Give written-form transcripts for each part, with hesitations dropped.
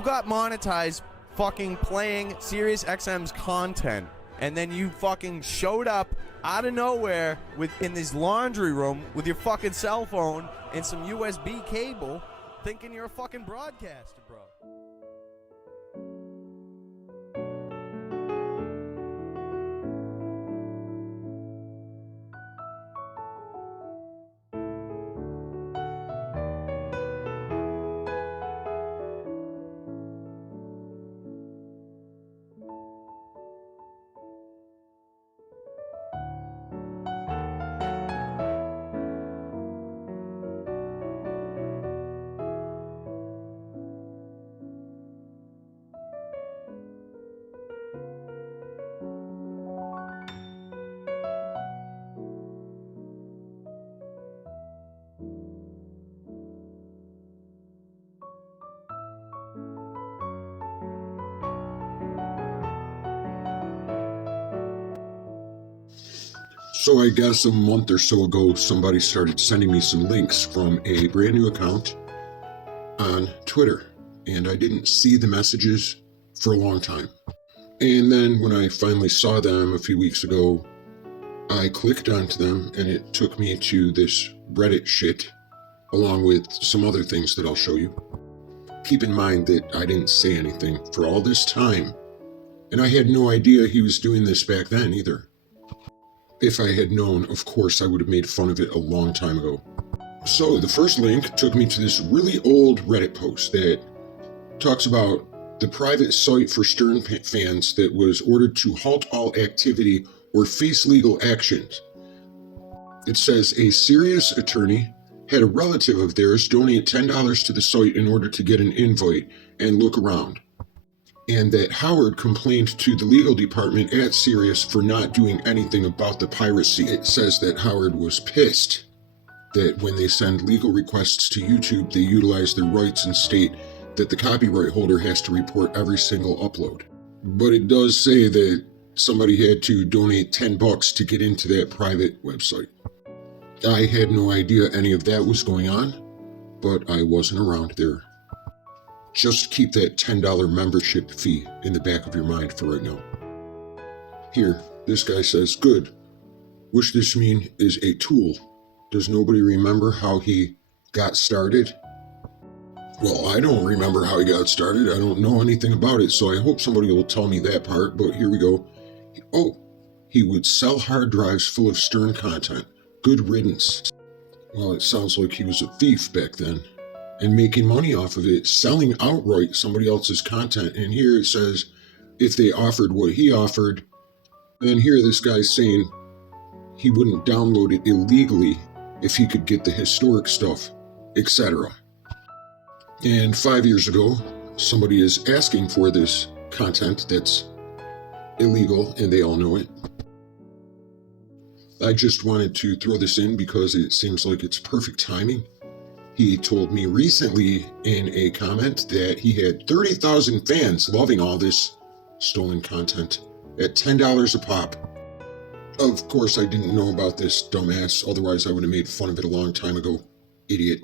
you got monetized fucking playing SiriusXM's content, and then you fucking showed up out of nowhere in this laundry room with your fucking cell phone and some USB cable, thinking you're a fucking broadcaster, bro. So I guess a month or so ago, somebody started sending me some links from a brand new account on Twitter, and I didn't see the messages for a long time. And then when I finally saw them a few weeks ago, I clicked onto them and it took me to this Reddit shit, along with some other things that I'll show you. Keep in mind that I didn't say anything for all this time, and I had no idea he was doing this back then either. If I had known, of course, I would have made fun of it a long time ago. So the first link took me to this really old Reddit post that talks about the private site for Stern fans that was ordered to halt all activity or face legal actions. It says a Sirius attorney had a relative of theirs donate $10 to the site in order to get an invite and look around. And that Howard complained to the legal department at Sirius for not doing anything about the piracy. It says that Howard was pissed that when they send legal requests to YouTube, they utilize their rights and state that the copyright holder has to report every single upload. But it does say that somebody had to donate $10 to get into that private website. I had no idea any of that was going on, but I wasn't around there. Just keep that $10 membership fee in the back of your mind for right now. Here, this guy says, good. Wish this meme is a tool. Does nobody remember how he got started? Well, I don't remember how he got started. I don't know anything about it, so I hope somebody will tell me that part, but here we go. Oh, he would sell hard drives full of Stern content. Good riddance. Well, it sounds like he was a thief back then, and making money off of it, selling outright somebody else's content. And here it says, if they offered what he offered, then here this guy's saying he wouldn't download it illegally if he could get the historic stuff, etc. And 5 years ago, somebody is asking for this content that's illegal, and they all know it. I just wanted to throw this in because it seems like it's perfect timing. He told me recently in a comment that he had 30,000 fans loving all this stolen content at $10 a pop. Of course, I didn't know about this dumbass, otherwise I would have made fun of it a long time ago. Idiot.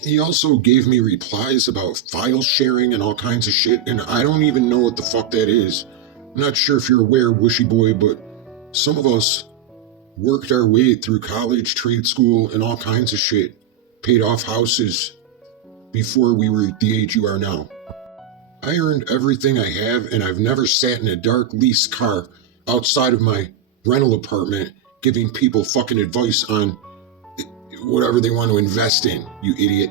He also gave me replies about file sharing and all kinds of shit, and I don't even know what the fuck that is. I'm not sure if you're aware, Wishy Boy, but some of us worked our way through college, trade school, and all kinds of shit. Paid off houses before we were the age you are now. I earned everything I have, and I've never sat in a dark lease car outside of my rental apartment giving people fucking advice on whatever they want to invest in, you idiot.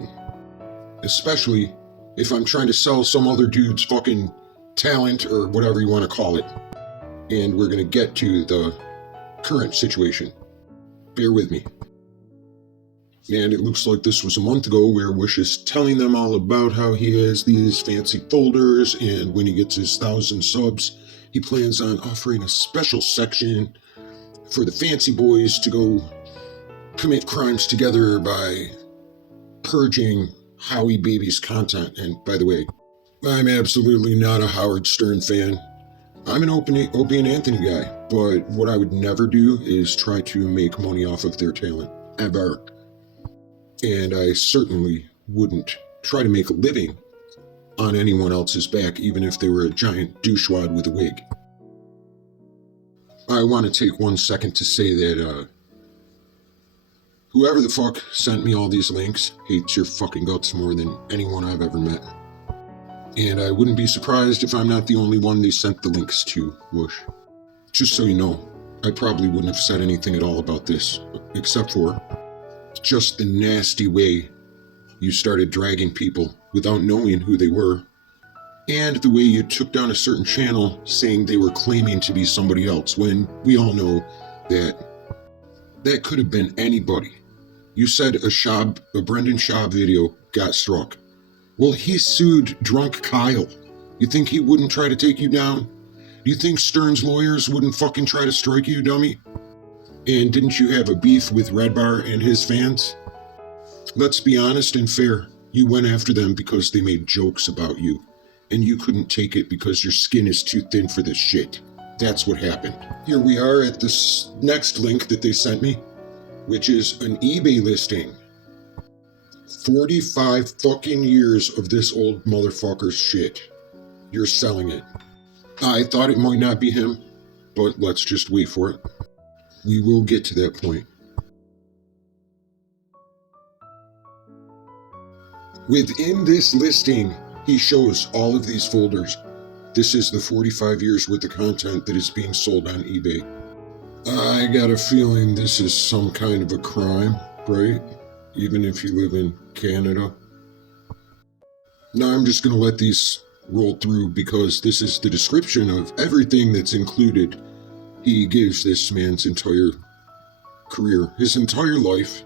Especially if I'm trying to sell some other dude's fucking talent or whatever you want to call it. And we're going to get to the current situation. Bear with me. And it looks like this was a month ago where Wish is telling them all about how he has these fancy folders, and when he gets his 1,000 subs, he plans on offering a special section for the fancy boys to go commit crimes together by purging Howie Baby's content. And by the way, I'm absolutely not a Howard Stern fan. I'm an Opie and Anthony guy, but what I would never do is try to make money off of their talent, ever. And I certainly wouldn't try to make a living on anyone else's back, even if they were a giant douchewad with a wig. I want to take 1 second to say that whoever the fuck sent me all these links hates your fucking guts more than anyone I've ever met. And I wouldn't be surprised if I'm not the only one they sent the links to, whoosh. Just so you know, I probably wouldn't have said anything at all about this, except for just the nasty way you started dragging people without knowing who they were, and the way you took down a certain channel saying they were claiming to be somebody else, when we all know that that could have been anybody. You said a Brendan Schaub video got struck. Well, he sued Drunk Kyle. You think he wouldn't try to take you down? Do you think Stern's lawyers wouldn't fucking try to strike you, dummy? And didn't you have a beef with Red Bar and his fans? Let's be honest and fair. You went after them because they made jokes about you, and you couldn't take it because your skin is too thin for this shit. That's what happened. Here we are at this next link that they sent me, which is an eBay listing. 45 fucking years of this old motherfucker's shit. You're selling it. I thought it might not be him, but let's just wait for it. We will get to that point. Within this listing, he shows all of these folders. This is the 45 years worth of content that is being sold on eBay. I got a feeling this is some kind of a crime, right? Even if you live in Canada. Now I'm just going to let these roll through because this is the description of everything that's included. He gives this man's entire career, his entire life,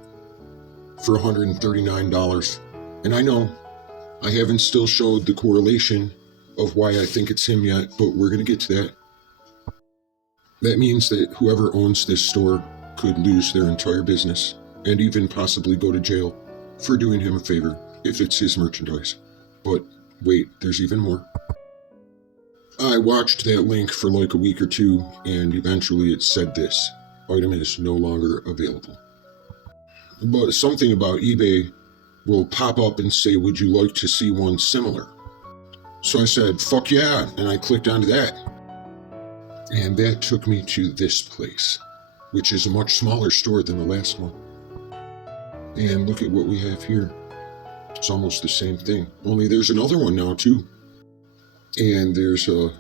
for $139. And I know I haven't still showed the correlation of why I think it's him yet, but we're going to get to that. That means that whoever owns this store could lose their entire business and even possibly go to jail for doing him a favor if it's his merchandise. But wait, there's even more. I watched that link for like a week or two, and eventually it said this: item is no longer available. But something about eBay will pop up and say, would you like to see one similar? So I said, fuck yeah, and I clicked onto that. And that took me to this place, which is a much smaller store than the last one. And look at what we have here. It's almost the same thing, only there's another one now too. And there's a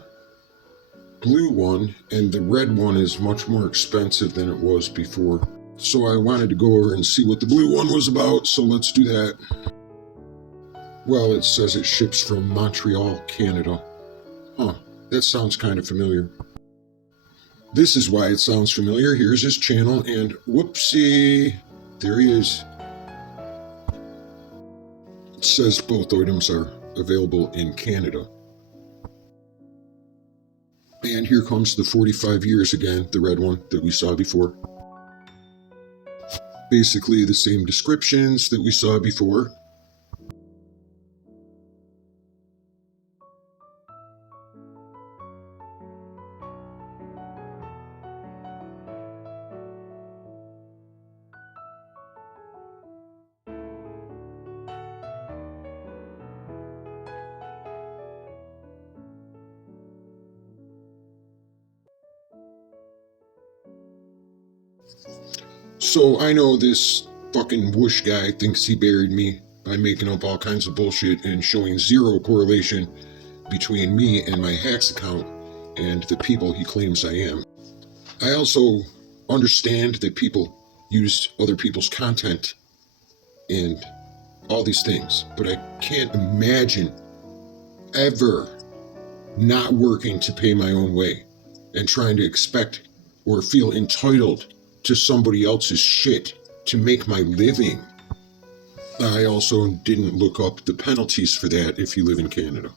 blue one, and the red one is much more expensive than it was before. So I wanted to go over and see what the blue one was about, so let's do that. Well, it says it ships from Montreal, Canada. Huh, that sounds kind of familiar. This is why it sounds familiar. Here's his channel, and whoopsie, there he is. It says both items are available in Canada. And here comes the 45 years again, the red one that we saw before. Basically the same descriptions that we saw before. So I know this fucking whoosh guy thinks he buried me by making up all kinds of bullshit and showing zero correlation between me and my Hacks account and the people he claims I am. I also understand that people use other people's content and all these things, but I can't imagine ever not working to pay my own way and trying to expect or feel entitled to somebody else's shit to make my living. I also didn't look up the penalties for that if you live in Canada.